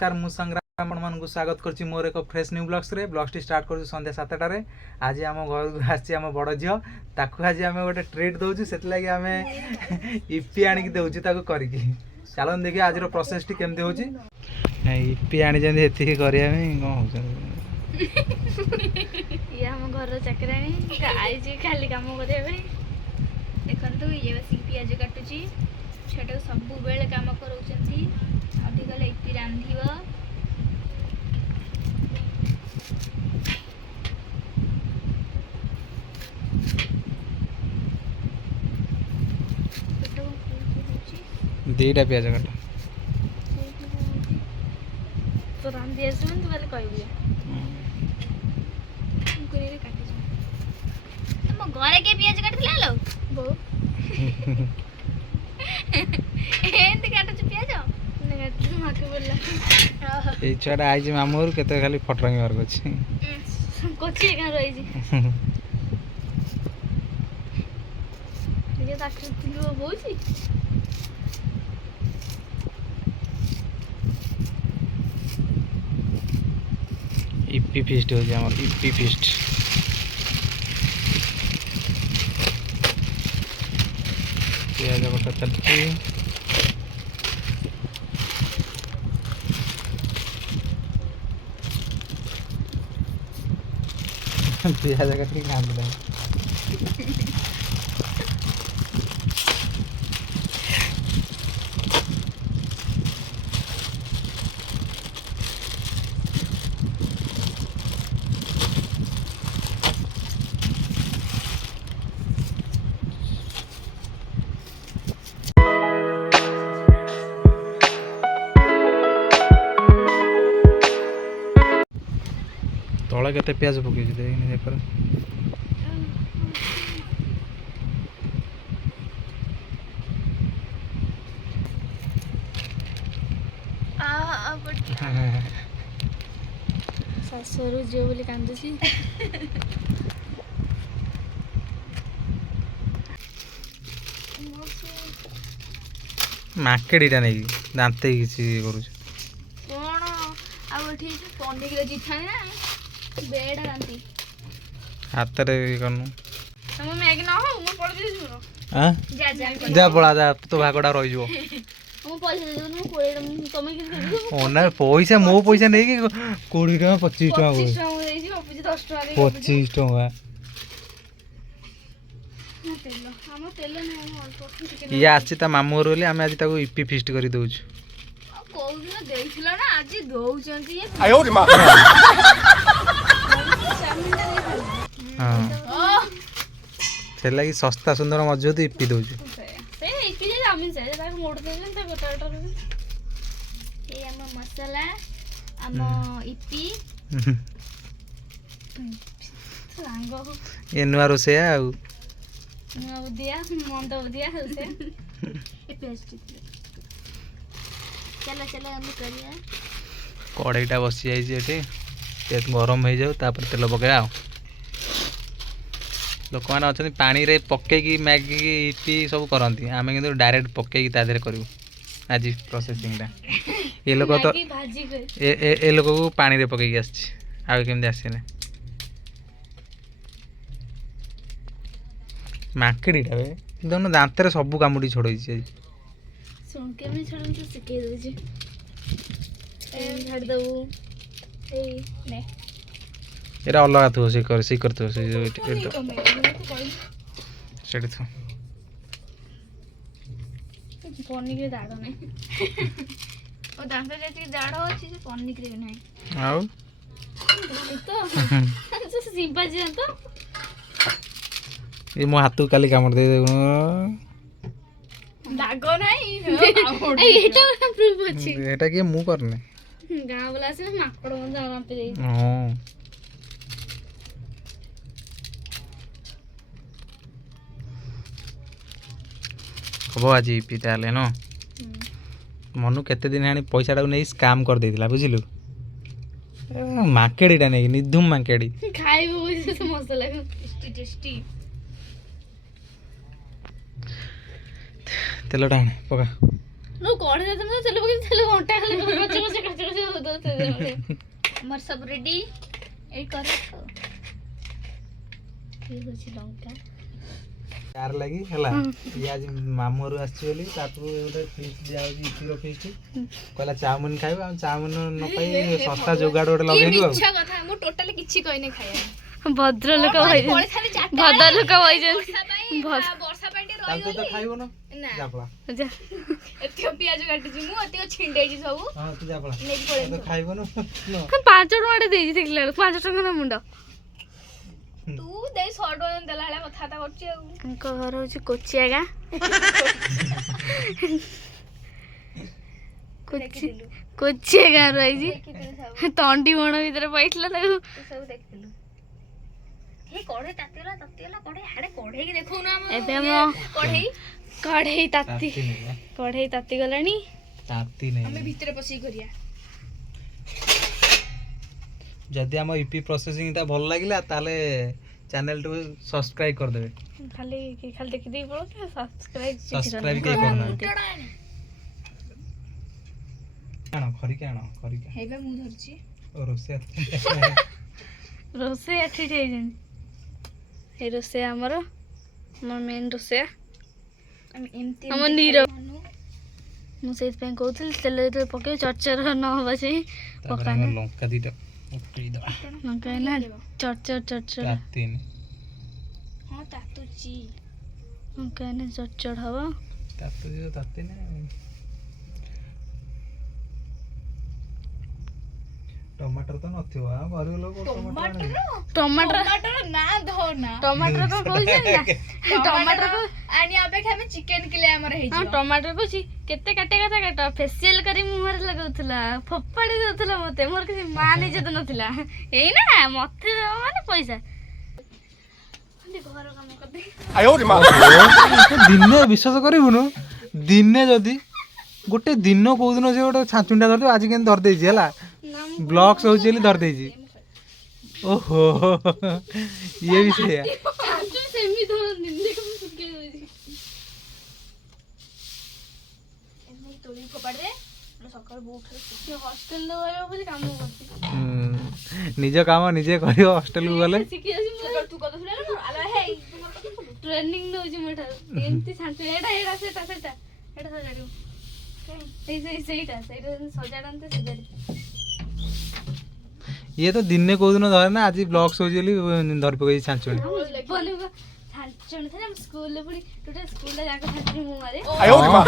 नमस्कार मु संग्राम मन को स्वागत करछि मोर एक फ्रेश न्यू ब्लॉग्स रे ब्लॉग्स टी स्टार्ट करछु संध्या 7टा रे। आज हम घर आछि हम बड़ झियो ताकू आज हम गोटे ट्रीट दउछु सेत लागि हम इप्पी आनी कि दउछु ताकू करिकि चलन देखि आज रो प्रोसेस टी केमते होछि। इप्पी आनी जंदी एति करिया में को होछ ये हम घर चकराणी आइछि खाली काम करे भाई देखंतु ये बस पियाज काटुची छेटो सब बेले काम करूचंती अधिक इप्पी रांधिबो दीटा पियाज काट तो रांधि आसुन तो वाले कहबी करे काटी हम घरे के पियाज काटला लो बो एंत काटछ पियाज ने काटछ माके बोलला ए छडा आइज मामूर केते खाली फटरंगी मार गछि कोची का रही छी ये ताकत लो बोची इप्पी फिस्ट हो जाम इप्पी फिस्ट पियाज बटा चलती पियाज काटी खांद दे तले केते प्याज पके छी देखि ने पर सासुरु जो बोली कांदु छी माकेडीटा नै दांते किछि करू छी कोन आ ठीक पनीर रे जिठा ना बेड़ा रांती हाथ रे करनु हम मैगी ना हो मो पड़ दे सुनो हां जा पळा जा तो भागडा रहि जो हम पैसा दे दनु कोड़े कमे कि ओना पैसा मो पैसा नै कि 20 टका 25 टका 25 टका देई छी 10 टका दे 25 टका तेल हम तेल नै अल्प ये आछि ता मामू रोले हम आज ताको इप्पी फिस्ट करी दउछु कोउ दिन देइथिला ना आज दउचंती ये आयो रे मां हां से लगी सस्ता सुंदर मजबूत इप्पी दउछु से इप्पी जे आमिन से ताको मोड़ देन त गोटा ये हम मसाला हम इप्पी सांगो ये नुआ रोसे आ ओदिया मंद ओदिया से ए पेस्ट चलो चलो हम करिया कड़ाईटा बसी जाइए ये तेल गरम हो जाऊ तापर तेल पकड़ा लोक मैंने अच्छा पानी रे पकईकी मैगी इप्पी सब करती आम कि डायरेक्ट पकईकी तादे करूँ आज प्रोसेसिंगटा ये लोक तो ए लोक को पानी रे पकईकी आसमती आसना माकेडीटा बे देखुन दांत सब कामुड़ी छोड़े सुन के मैं छड़न तो सिखे दो जी ए छाड़ दो ए ने एरा अलग थो से करतो से सेठी थो पन्नी के दाड़ नहीं ओ दांत जे दाड़ अछि से पन्नी के नहीं आउ तो सिंपल जे तो ये मो हाथ काली कामड़ दे दागो नहीं एटा प्रूफ अछि एटा के मु करने गांव वाला से माकड़ मन जाना पे जाई हां हबो आज पिता ले न मनु केते दिन आनी पैसाटा नै स्कैम कर देथिला बुझिलु माकेडीटा नै निधुम माकेडी खाइबो से मस्त लागे टेस्टी टेस्टी तेल टाण पका नो कढ़े दे तुम चलो बगे चलो घंटा खाली कच हमर सब रेडी ए कर ये होची लंका यार लगी हला ये आज मामू रो आछि बोली ताकू गोटे फीस्ट दिया होची इपी रो फीस्ट कहला चाउमिन खाइबा हम चाउमिन न पाई सस्ता जोगाड़ गोटे लगेलु अच्छा कथा मु टोटली किछि कहने खाया भद्र लोक होई भद्र लोक होई जन वर्षा पाटी रही ताकू तो खाइबो न जा पळा जा एतियो पियाज काटि छि मु एतियो छिंडे छि सब हां तू जा पळा नेकी पळे तो खाइबो न 5 टका देई छि देखला 5 टका ना मुंडा तू दे 100 टका देला हला कथा ता करछि अंक घर होछि कोचियागा कोचियागा रही छि तंडी बण भीतर बैठला ताकू सब देखिलु हे कढ़े तातेला कढ़े हाडे कढ़े की देखौ ना हम एबे हम कढ़े ताती गलानी ताती नहीं हमें भीतर पसी करिया जदि हम ईपी प्रोसेसिंग ता भल लागिला ताले चैनल टू सब्सक्राइब कर देबे खाली देखि दे पड़ो सब्सक्राइब के करना आनो खरी के हेबे मु धरची ओ रोसे अठी ठे जन हे रोसे हमर मेन रोसे हम एमती हम नीरो मु सेत पे कहउथिल तेल तो पके चरचर न होबा से पकाना लंका दीटा उकली दबा लंका ना चरचर ताती नहीं हां तातुची लंका ने चरचर हवा ताती नहीं टमाटर तो नथियो आ घरे लोग टमाटर ना धो ना टमाटर को कहै ना टमाटर को आनी अपेक्षा में चिकन के लिए हमर हे हां टमाटर को केते काटे काटा फेशियल करी मुहर लगाउतला फप्पाडी देउतला मते मोर किसी माने जत नथिला एई ना मते माने पैसा घर काम कर दे आयो रे मां दिने विश्वास करिबुनु दिने जदी गोटे दिन को दिन से गोटे छाचुंडा धर आज के धर देछि हला ब्लॉग्स हो चली धर देछि ओहो ये भी से सेमी धर निंदे को सुके एमे तोली फोपाड़ दे सकाळ उठ हॉस्टल न आयो बोली काम करती निज काम निजे करियो हॉस्टल को गले सिकी आसी तू कत सुना आला हे ट्रेनिंग न होजी मठा एमती छांचु एडा सेटा सजाडू ये तो दिन को दिन धरे ना आज ब्लॉग्स हो जली धर पकई छांचुणी छांचुणी था हम स्कूल ले पुनी टोटल स्कूल ले जाके छांचुणी मु मारे आयो रे मां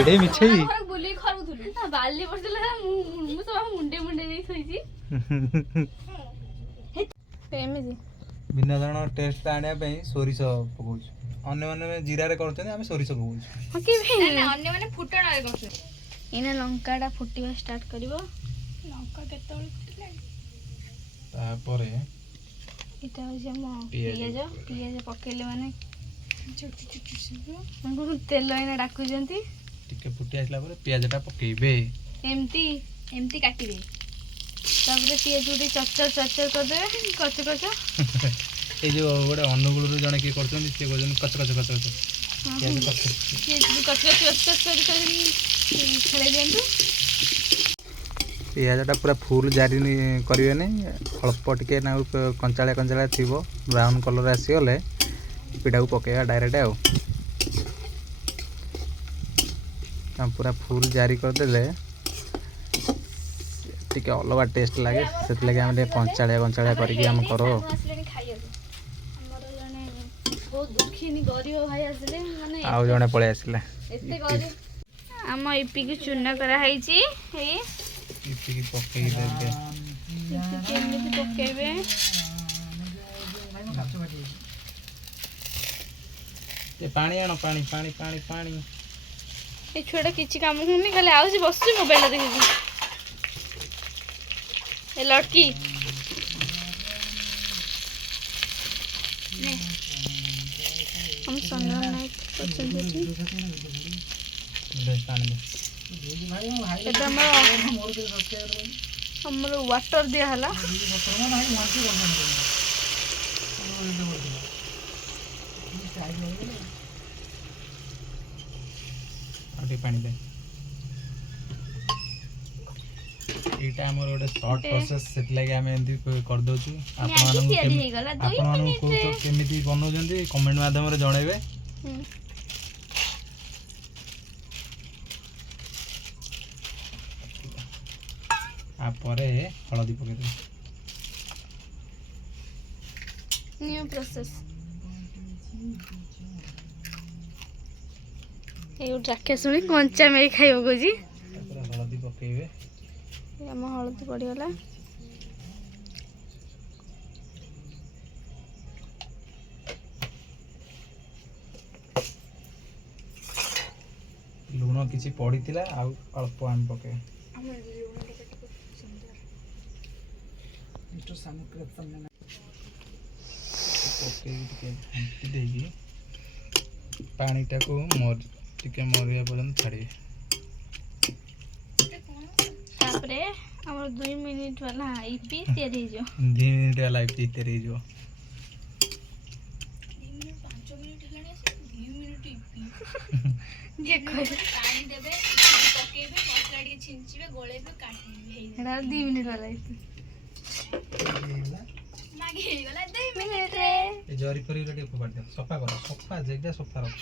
एडे मिछई बुली खरुथुलु बाली पड़ला मु सब मुंडे नहीं थइची एमिजी बिना जण टेस्ट आनिया पे सोरिस पकोछ अन्य माने जीरा रे करते हम सोरिस पकोछ ओके ना अन्य माने फुटण रे करछ इने लंकाडा फुटिबा स्टार्ट करबो लंका केतोल फुटिला तापरे इटा हो जे म पियाज पकेले माने छोटी छोटी तेल इने डाकु जंती टिके फुटी आसला परे पियाजटा पकेबे एमती काटिबे तापरे पियाज उडी चच्चर कर दे कच ए जो गोटे अनुगुल रु जने के करछन से गोजन कच पियाज छले देंतु पियाजटा पूरा फुल जारी करिवे नै अल्प टिके ना कंचाळा थिबो ब्राउन कलर आसी गले पिडा को पकेया डायरेक्ट आउ हम पूरा फुल जारी कर देले टिके अलग टेस्ट लागे सेत लगे हम कंचाळा करके हम करो आउ जने पळे आसिला हम ईपी की चूना करा हैची हे ईपी की पकेई देबे ईपी केमिति पकेबे ए पानी आनो पानी ए छोटा किछि काम हुनी खाली आउसी बससी मोबाइल देखि ए लड़की ने हम संग नहीं पसंद है हमर वाटर दिया हला आटे पानी दे एटा हमर ओडे शॉर्ट प्रोसेस सेट लागे हम एंती कर दउ छु आपण मानू को तो केमिति बनो जंदी कमेंट माध्यम रे जणाइबे आ परे हळदी पके दे न्यू प्रोसेस ए उठाके सुनी कंचा में खाइबो को जी पूरा हळदी पकेबे हम हळदी पड़ी गला लूण किछि पड़ीतिला आ अल्प आम पके इतो सामग्री सामने ओके टिके देगी पानी टाको मोर टिके मोरिया पर्यंत छाड़ी तापरे हमर 2 मिनिट वाला ईपी तैयारी जो 2 मिनिट वाला ईपी तैयारी जो 2 मिनिट 5 मिनिट हलाने से 2 मिनिट ईपी जे कर पानी देबे पकेबे मसला डी छिंचबे गोळेबे काटबे हेडा 2 मिनिट वाला ईपी मागे हे गला 2 मिनिट रे ए जरी परी रे टिके पड़ दे सफा कर सफा जगह सफा रख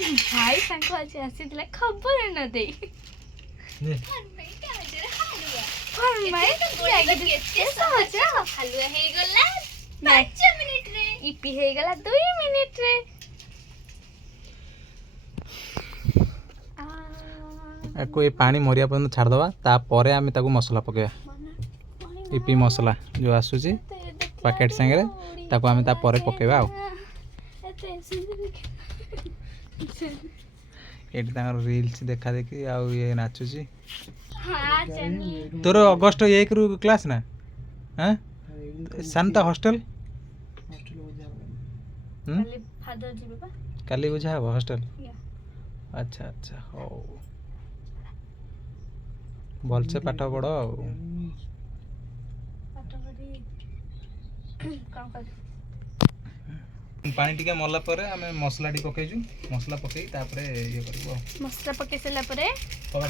भाई सांको आज आसीतले खबर न दे ने ईपी हे गला 2 मिनिट रे कोई पानी मरिया पर्यंत छाड़ दवा ता परे आमे ताको मसला पकेबा ईपी मसला जो आसुची पैकेट संगे ताको आमे ता परे पकेबा आ एटी तांगर रील्स देखा देखी आ ये नाचुची हां चनी तोर अगस्त 1 रु क्लास ना हैं शांता हॉस्टल खाली फादर जी बाबा काली बुझा हॉस्टल अच्छा अच्छा हो बोल से पाठ पढ़ो पानी टिके मला परे हमें मसला टी पकेजु मसला पकेई तापरे ये करबो मसला पके सला परे पका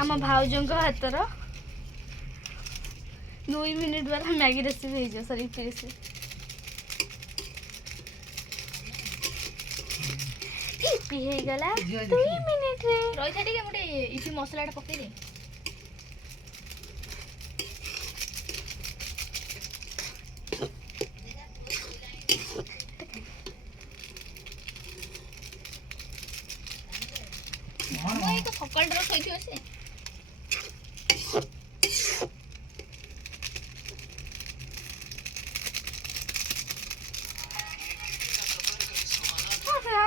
हम भाउजों को हातर 2 मिनिट वाला मैगी रेसिपी हे जो सॉरी रेसिपी ईपी हे गला 2 मिनिट रे रही था ठीक मोटे ईपी मसलाटा पके दे ये तो फकल ड्रॉ होई थी वैसे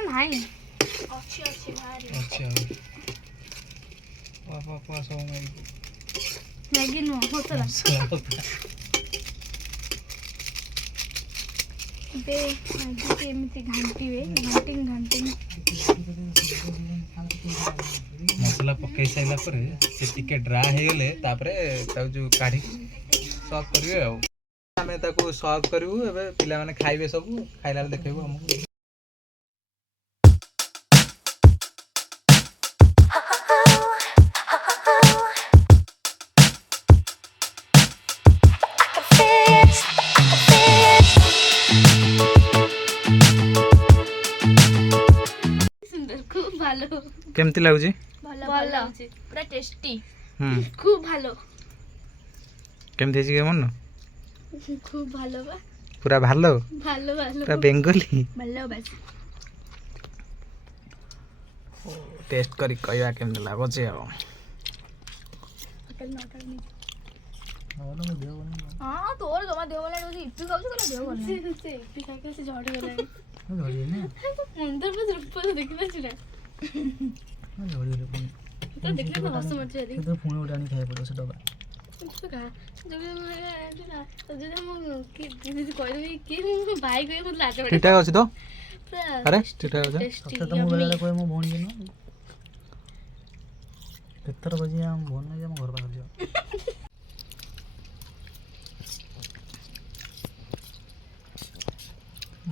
नहीं अच्छी भारी अच्छा वाह सो मैगी नो होतला बे मैगी के एमती घंटी वे घंटी मसला पकई साइला पर से टिके ड्राई हे गेले तापरे ता जो काढी सर्व करिवे आ हमें ताको सर्व करिवु एबे पिला माने खाइबे सब खाइला देखैबो हम केमती लागुची ভালো ভালো পুরা টেস্টি খুব ভালো কেমতি হেছি কেমন খুব ভালো বা পুরা ভালো ভালো ভালো পুরা বেঙ্গলি ভালো বাস टेस्ट करी कहया केमती लागुची आ हां तोर जमा देव वाला रोजी इप्पी खाऊ कला देव वाला से इप्पी खा के से झड़ी गला झड़ी ना अंदर बस रूप देखिबा छिना झड़ी रे तो देखले तो हंस मत जादी तो फोन उठानी खाए पड़ो से डबा तो का जब मैं तो जब हम की दीदी कोई भी की भाई को बहुत लाज पड़े ठीक ठाक अछि तो अरे ठीक ठाक अछि सब तो मोबाइल कोई मो भोन गेनो केतर बजे हम भोन नै हम घर बाहर जा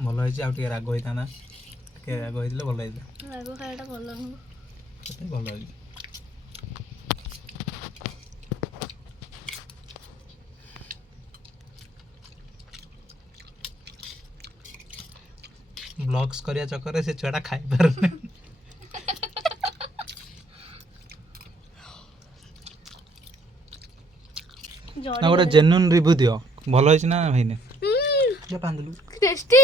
भल होइछि आ टिके राग होइता ना के राग होइले भल होइता राग खाइटा भल ଭଲ ହେଇଛି। ବ୍ଲଗ୍ସ କରିବା ଚକ୍କରରେ ସେ ଛୁଆଟା ଖାଇପାରୁନି। ନା ଗୋଟେ ଜେନ୍ୟୁନ୍ ରିଭ୍ୟୁ ଦିଅ, ଭଲ ହେଇଛି ନା ହେଇନି? टेस्टी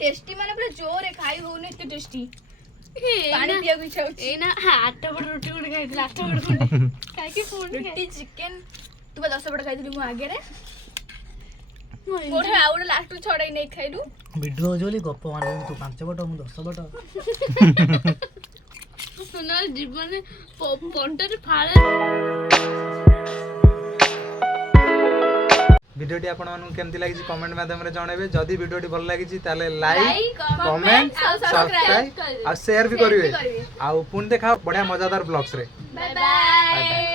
टेस्टी माने पूरा जोर है खाई होने इतने टेस्टी पानी पिया को इच्छा होची एना आटा बड़ रोटी गुड खाइला आटा बड़ काई की फोन रोटी चिकन तू 10 बड़ खाई दिली मु आगे रे मोठे आउड लास्ट छड़ाई नहीं खाइलु वीडियो जोली गप्प मार तू 5 बट मु 10 बट सुना जीवन पंटर फाळे। वीडियोटी आपण मानू केमती लागिची कमेंट माध्यम रे जणाइबे। जदी वीडियोटी भल लागिची ताले लाइक कमेंट सब्सक्राइब और शेयर भी करिवे। आ पुन देखा बढ़िया मजेदार ब्लॉग्स रे। Bye bye.